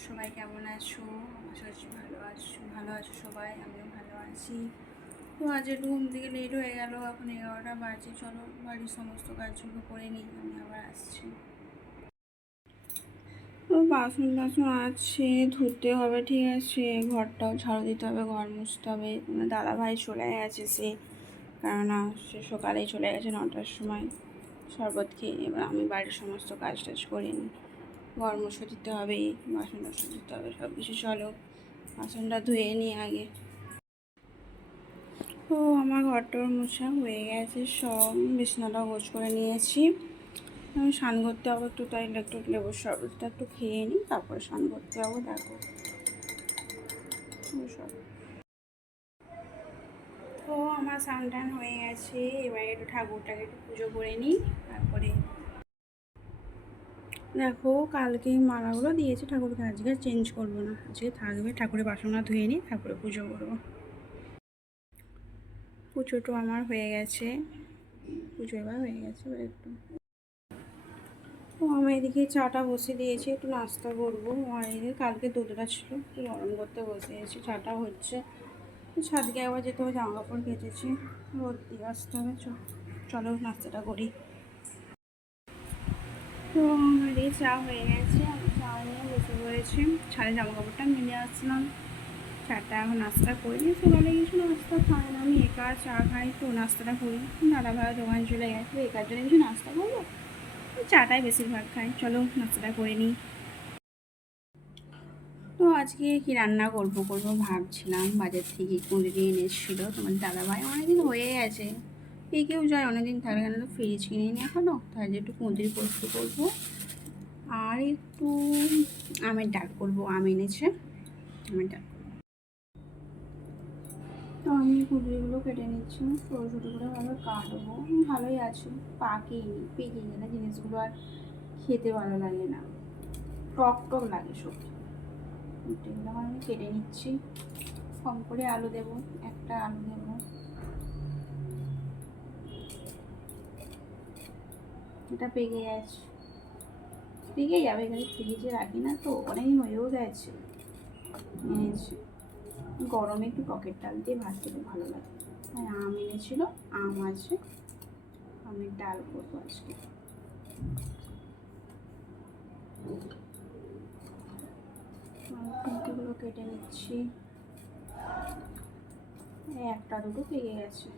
সবাই কেমন আছো? আশা করছি ভালো আছো সবাই, আমিও ভালো আছি। তো আজ একটু ঘুম থেকে লেট হয়ে গেল, এখন 11টা বাজে। চলো বাড়ির সমস্ত কাজগুলো করে নিই, আমি আবার আসছি। তো বাসন টাসন আছে, ধুতে হবে, ঠিক আছে, ঘরটাও ঝাড়ু দিতে হবে, ঘর মুছতে হবে। দাদাভাই চলে গেছে, কেননা সে সকালেই চলে গেছে 9টার সময় শরবত খেয়ে। এবার আমি বাড়ির সমস্ত কাজ টাজ করে নিই, ঘর মুছে দিতে হবে, বাসন টাসন দিতে হবে, সব কিছু। চলো বাসনটা ধুয়ে নিই আগে। তো আমার ঘরটার মোছা হয়ে গেছে, সব বিছানাটা গোছ করে নিয়েছি। আমি স্নান করতে যাবো একটু, তাই একটু লেবুর শরবতটা একটু খেয়ে নিই, তারপরে স্নান করতে যাবো। দেখো তো আমার স্নান টান হয়ে গেছে, এবার একটু ঠাকুরটাকে একটু পুজো করে নিই। তারপরে দেখো কালকে মালাগুলো দিয়েছে ঠাকুরকে, আজকে চেঞ্জ করবো না, আজকে থাকবে। ঠাকুরের বাসনটা ধুয়ে নিই, তারপরে পুজো করবো। পুজোটা আমার হয়ে গেছে, পুজো এবার হয়ে গেছে। এবার একটু তো আমি এদিকে চাটা বসে দিয়েছি, একটু নাস্তা করবো। আর এদিকে কালকে দুধটা ছিল, একটু গরম করতে বসিয়েছি। চাটা হচ্ছে, ছাদকে একবার যেতে হবে, জামা কাপড় কেচেছি, রোদ দিয়ে আসতে হবে। চলো নাস্তাটা করি। তো আমার এই চা হয়ে গেছে, আমি চা নিয়ে বসে পড়েছি। ছাদে জামা কাপড়টা মেলে আসলাম, চাটা এখন নাস্তা করি। সকালে কিছু নাস্তা খাই না, আমি একা চা খাই, তো নাস্তাটা করি। দাদাভাই দোকান চলে গেছে, একার জন্য কিছু নাস্তা করবো, চাটাই বেশিরভাগ খাই। চলো নাস্তাটা করে নিই। তো আজকে কি রান্না করবো ভাবছিলাম। বাজার থেকে কুঁদরি এনেছিল তোমার দাদাভাই, অনেকদিন হয়ে গেছে, কেউ যায় অনেকদিন থাকে, কেন তো ফ্রিজ কিনে নি এখনও, তাই যে একটু কুঁদরি পোস্ত করবো, আর একটু আমের ডাল করবো। আম এনেছে, আমের ডাল। তো আমি কুঁদরিগুলো কেটে নিচ্ছি, ছোটো ছোটো করে ভালো কাটবো। ভালোই আছে, পাকেনি, পেকে গেলে জিনিসগুলো আর খেতে ভালো লাগে না, টক টক লাগে সবজি। এগুলো আমি কেটে নিচ্ছি, কম করে আলু দেবো, একটা আলু দেবো। এটা পেকে গেছে, পেকে যাবে, এখানে ফ্রিজে রাখি না তো, অনেকদিন হয়েও গেছে এনেছে। গরমে একটু টকের ডাল দিয়ে ভাত খেতে ভালো লাগে। তাই আম এনেছিল, আম আছে, আমের ডাল করবো আজকে। কুঁদরিগুলো কেটে নিচ্ছি, একটা দুটো পেকে গেছে।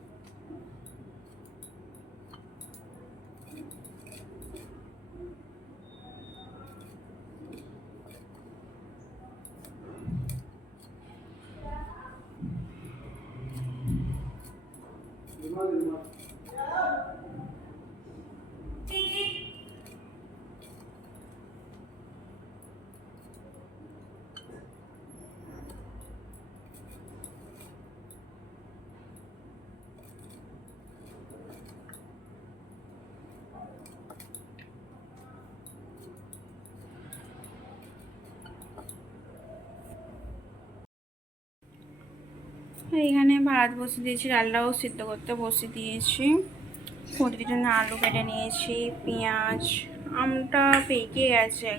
এখানে ভাত বসে দিয়েছি, ডালটাও সিদ্ধ করতে বসে দিয়েছি। কুঁদরির জন্য আলু কেটে নিয়েছি, পেঁয়াজ। আমটা পেকে গেছে,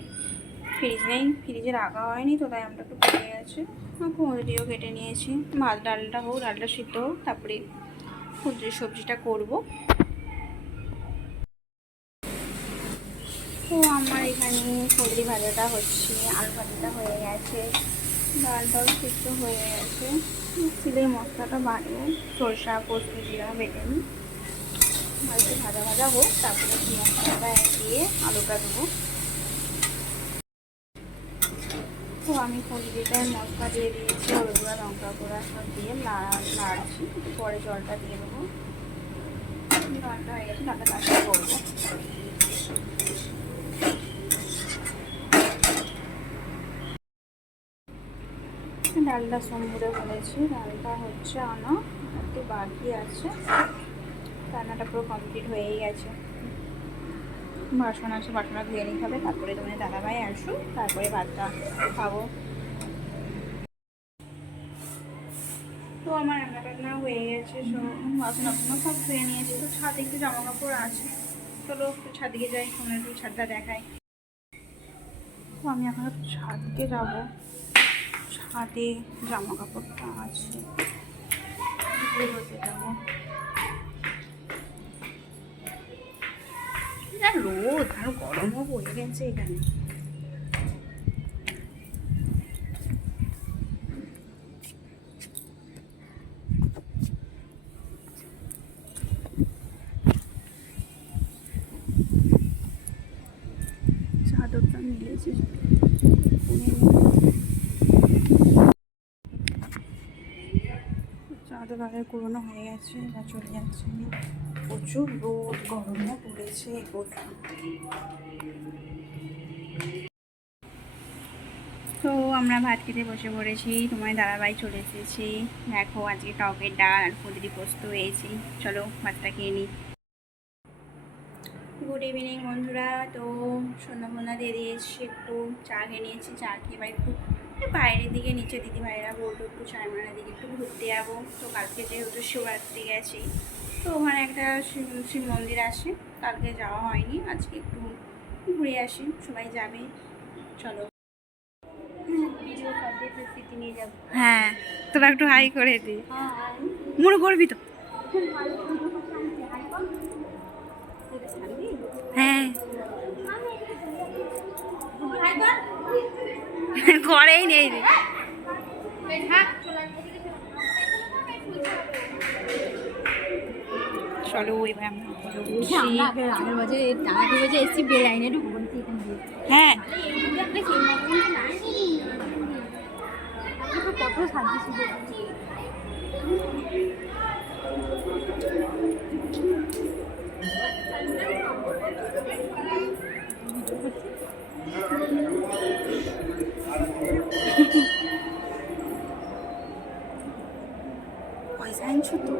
ফ্রিজ নেই, ফ্রিজে রাখা হয়নি তো, তাই আমটা একটু পেকে গেছে। কুঁদরিও কেটে নিয়েছি। ভাত ডালটা হোক, ডালটা সিদ্ধ হোক, তারপরে কুঁদরির সবজিটা করব। তো আমার এখানে কুঁদরি ভাজাটা হচ্ছে, আলু ভাজাটা হয়ে গেছে, ডালটাও সিদ্ধ হয়ে গেছে। সিলের মশলাটা বাড়বো, সরষা পোস্ত জিরা বেটে নিই, ভালো ভাজা ভাজা হোক, তারপরে মশলাটা দিয়ে আলুটা দেবো। তো আমি কুঁদরিটায় মশলা দিয়ে দিয়েছি, হলুদ গুঁড়া লঙ্কা গুঁড়া সব দিয়ে নাড়ছি, পরে জলটা দিয়ে দেবো। জলটা হয়ে গেছে, ডালটা কাজটা করবো। ডালটা সম্বুরে বলেছি, ডালটা হচ্ছে আনা একটু বাকি আছে, রান্নাটা পুরো কমপ্লিট হয়েই গেছে। বাসন আছে, বাসনটা ধুয়ে নিতে হবে, তারপরে তোমার দাদাভাই আসুক, তারপরে ভাতটা খাবো। তো আমার রান্না বান্না হয়ে গেছে, সব বাসন সব ধুয়ে নিয়েছি। তো ছাদে একটু জামা কাপড় আছে, চলো একটু ছাদে যাই, তোমরা একটু ছাদটা দেখাই। আমি এখন ছাদে যাব, ছাদে জামা কাপড়টা আছে রোদে যাবো। রোদ আর গরমও পড়ে গেছে এখানে। চাদরটা মিলেছে, চাদর আগে পুরোনো হয়ে গেছে, এবার চলে যাচ্ছে। আমি প্রচুর রোদ, গরমও পড়েছে প্রচুর। তো আমরা ভাত খেতে বসে পড়েছি, তোমার দাদাভাই চলে এসেছি। দেখো আজকে টকের ডাল আর কুঁদরি পোস্ত হয়েছি। চলো ভাতটা খেয়ে নিই। গুড ইভিনিং বন্ধুরা। তো সন্ধ্যাবন্ধা দিয়ে দিয়েছি, একটু চা খেয়ে নিয়েছি। চা খেয়ে এবার একটু বাইরের দিকে নিচে দিদিভাইরা বললো একটু চারমানার দিকে একটু ঘুরতে যাবো। তো কালকে যেহেতু শিবরাত্রি গেছি, তো ওখানে একটা শিব মন্দির আছে, কালকে যাওয়া হয়নি, আজকে একটু ঘুরে আসি, সবাই যাবে। চলো। হ্যাঁ, তোরা একটু হাই করে দি, মনে করবি তো। হ্যাঁ ঘরেই নেই রে। চলো এবার হ্যাঁ কত সাজিয়েছি। পয়সা আনছো তো?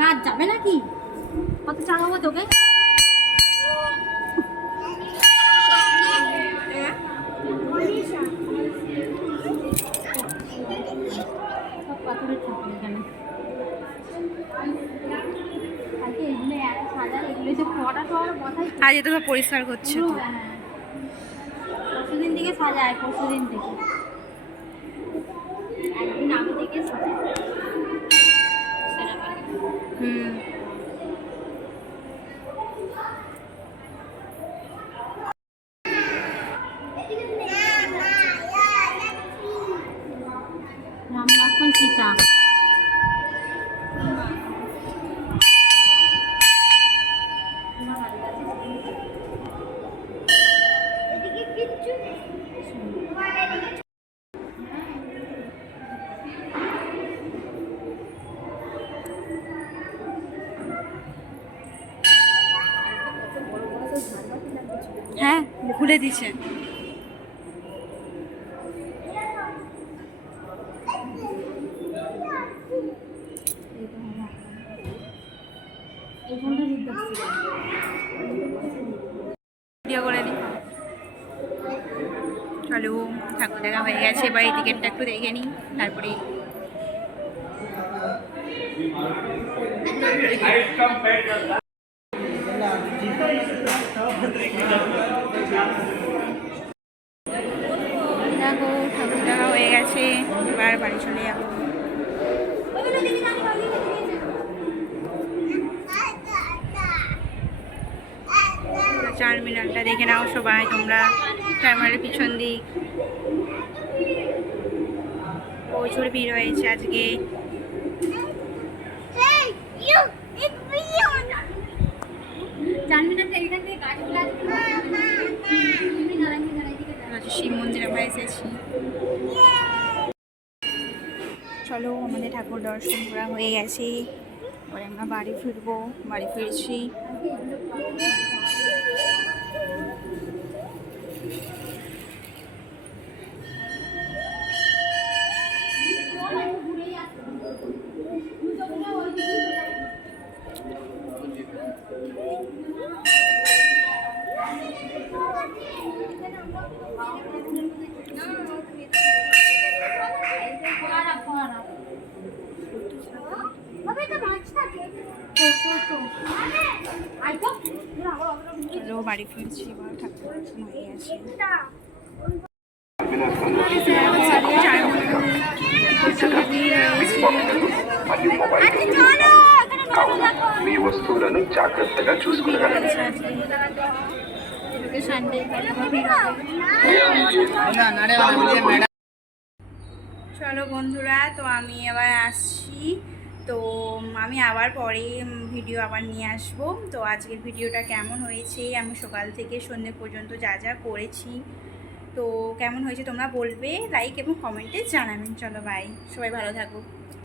হাত যাবে নাকি? কত চালাবো তোকে? আজ তো পরিষ্কার করছে তো। পরশুদিন থেকে সাজায়, পরশুদিন থেকে একদিন আগে থেকে সাজায়। রাম লক্ষ্মণ সীতা। হ্যাঁ খুলে দিছে। করে দিই। চলো ঠাকুর দেখা হয়ে গেছে, এবার এই টিকিটটা একটু দেখে নিই, তারপরে দেখো ঠাকুর দেখা হয়ে গেছে, এবার বাড়ি চলে যাবো। টার্মিনালটা দেখে নাও সবাই তোমরা, টার্মিনালের পিছন দিক প্রচুর ভিড় হয়েছে আজকে। শিব মন্দিরে আমরা এসেছি। চলো আমাদের ঠাকুর দর্শন করা হয়ে গেছে, এবার আমরা বাড়ি ফিরবো। বাড়ি ফিরছি। চলো বাড়ি ফিরছি, এবার ঠাকুর দর্শন হয়ে গেছে। మీ వస్తువులను జాగ్రత్తగా చూసుకునగలరు চলো বন্ধুরা, তো আমি আবার আসছি। তো আমি আবার পরে ভিডিও আবার নিয়ে আসবো। তো আজকের ভিডিওটা কেমন হয়েছে, আমি সকাল থেকে সন্ধ্যে পর্যন্ত যা যা করেছি, তো কেমন হয়েছে তোমরা বলবে, লাইক এবং কমেন্টে জানাবেন। চলো বাই, সবাই ভালো থাকো।